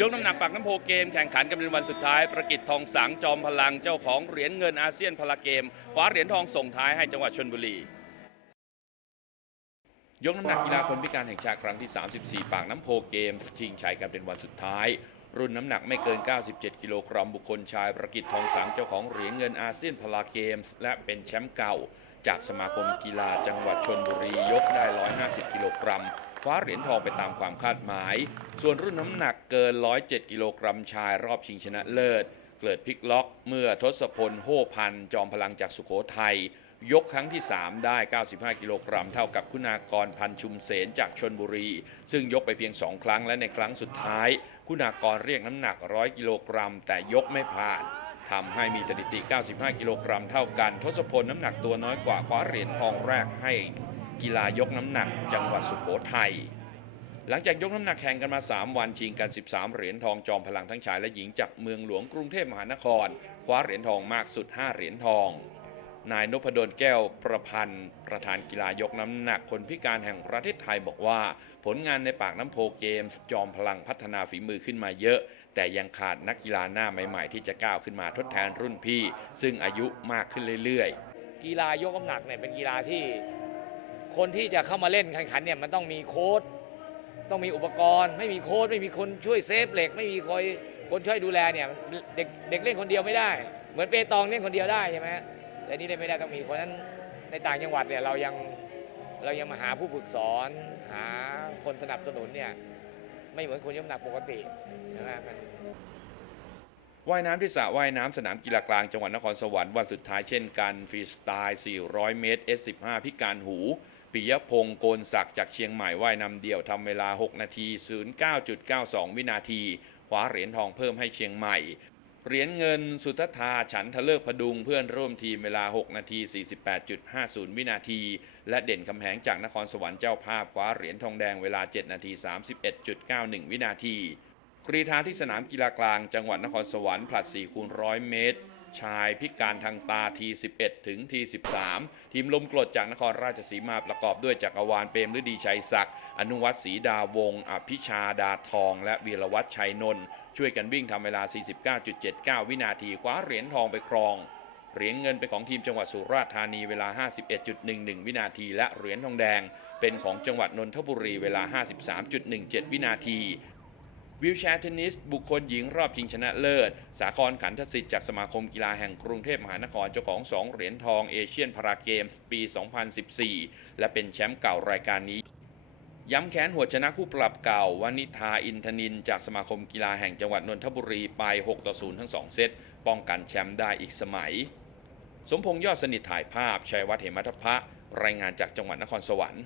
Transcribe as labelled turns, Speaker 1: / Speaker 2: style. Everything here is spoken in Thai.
Speaker 1: ยกน้ำหนักปากน้ำโพเกมแข่งขันกันเป็นวันสุดท้าย ประกิตทองสังจอมพลังเจ้าของเหรียญเงินอาเซียนพลาเกมคว้าเหรียญทองส่งท้ายให้จังหวัดชนบุรียกน้ำหนักกีฬาคนพิการแห่งชาติครั้งที่ 34 ปากน้ำโพเกมส์ชิงชัยกันเป็นวันสุดท้าย รุ่นน้ำหนักไม่เกิน 97 กิโลกรัมบุคคลชายประกิตทองสังเจ้าของเหรียญเงินอาเซียนพลาเกมส์และเป็นแชมป์เก่า จากสมาคมกีฬาจังหวัดชนบุรียกได้ 150 กิโลกรัม คว้าเหรียญทองไปตามความคาดหมาย ส่วนรุ่นน้ำหนักเกิน 107 กิโลกรัมชายรอบชิงชนะเลิศ เกิดพลิกล็อกเมื่อทศพลโฮพันจอมพลังจากสุโขทัยยกครั้งที่ 3 ได้ 95 กิโลกรัม เท่ากับคุณากรพันชุมเสนจากชนบุรี ซึ่งยกไปเพียง 2 ครั้งและในครั้งสุดท้าย คุณากรเรียกน้ำหนัก 100 กิโลกรัม แต่ยกไม่ผ่านทำให้มีสถิติ 95 กิโลกรัมเท่ากัน ทศพลน้ำหนักตัวน้อยกว่าคว้าเหรียญทองแรกให้ กีฬายกน้ำหนักจังหวัดสุโขทัยหลังจากยกน้ำหนักแข่งกันมา 3 วันชิงกัน 13 เหรียญทองจอมพลังทั้งชายและหญิงจากเมืองหลวงกรุงเทพมหานคร คว้าเหรียญทองมากสุด 5 เหรียญทอง นายนพดลแก้วประพันธ์ ประธานกีฬายกน้ำหนักคนพิการแห่งประเทศไทยบอกว่า ผลงานในปากน้ำโพเกมส์จอมพลังพัฒนาฝีมือขึ้นมาเยอะ แต่ยังขาดนักกีฬาหน้าใหม่ ๆ ที่จะก้าวขึ้นมาทดแทนรุ่นพี่ ซึ่งอายุมากขึ้นเรื่อยๆ
Speaker 2: กีฬายกน้ำหนักเนี่ยเป็นกีฬาที่ คนที่จะเข้ามาเล่นแข่งขันเนี่ยมันต้องมีโค้ดต้องมีอุปกรณ์ ไม่มีโค้ดไม่มีคนช่วยเซฟเหล็ก ไม่มีคอยคนช่วยดูแลเนี่ยเด็กเด็กเล่นคนเดียวไม่ได้ เหมือนเปตองเล่นคนเดียวได้ใช่ไหมแต่นี่เล่นไม่ได้ต้องมีเพราะนั้นในต่างจังหวัดเนี่ยเรายังเรายังมาหาผู้ฝึกสอนหาคนสนับสนุนเนี่ยไม่เหมือนคนยกน้ำหนักปกติใช่ไหมมัน
Speaker 1: ว่ายน้ำที่สระว่ายน้ำสนามกีฬากลางจังหวัดนครสวรรค์วันสุดท้ายเช่นกันฟรีสไตล์ 400 เมตร S15 พิการหูปิยพงศ์โกนศักดิ์จากเชียงใหม่ว่ายนำเดี่ยวทำเวลา 6 นาที 09.92 วินาทีคว้าเหรียญทองเพิ่มให้เชียงใหม่ เหรียญเงินสุทธาฉันทะเลิกพดุงเพื่อนร่วมทีมเวลา 6 นาที 48.50 วินาที และเด่นคำแหงจากนครสวรรค์เจ้าภาพคว้าเหรียญทองแดงเวลา 7 นาที 31.91 วินาที กรีฑาที่สนามกีฬากลางจังหวัดนครสวรรค์ผลัด4คูณร้อยเมตร ชายพิการทางตาที 11 ถึงที 13 ทีมลมกรดจากนครราชสีมาประกอบด้วยจักรวาลเปรมฤดีชัยศักดิ์อนุวัตศรีดาวงศ์อภิชาดาทอง และวีรวัตรชัยนนท์ช่วยกันวิ่งทำเวลา 49.79 วินาทีคว้าเหรียญทองไปครองเหรียญเงินเป็นของทีมจังหวัดสุราษฎร์ธานีเวลา 51.11 วินาที และเหรียญทองแดง เป็นของจังหวัดนนทบุรีเวลา 53.17 วินาที วิวแชร์เทนนิส บุคคลหญิงรอบชิงชนะเลิศ สาครขันทศิษย์จากสมาคมกีฬาแห่งกรุงเทพมหานครเจ้าของ 2 เหรียญทองเอเชียนพาราเกมส์ปี 2014 และเป็นแชมป์เก่ารายการนี้ ย้ำแค้นหัวชนะคู่ปรับเก่าวานิธาอินทนิน จากสมาคมกีฬาแห่งจังหวัดนนทบุรีไป 6 ต่อ 0 ทั้ง 2 เซต ป้องกันแชมป์ได้อีกสมัย สมพงษ์ยอดสนิทถ่ายภาพชัยวัฒน์เหมทัพพะรายงานจากจังหวัดนครสวรรค์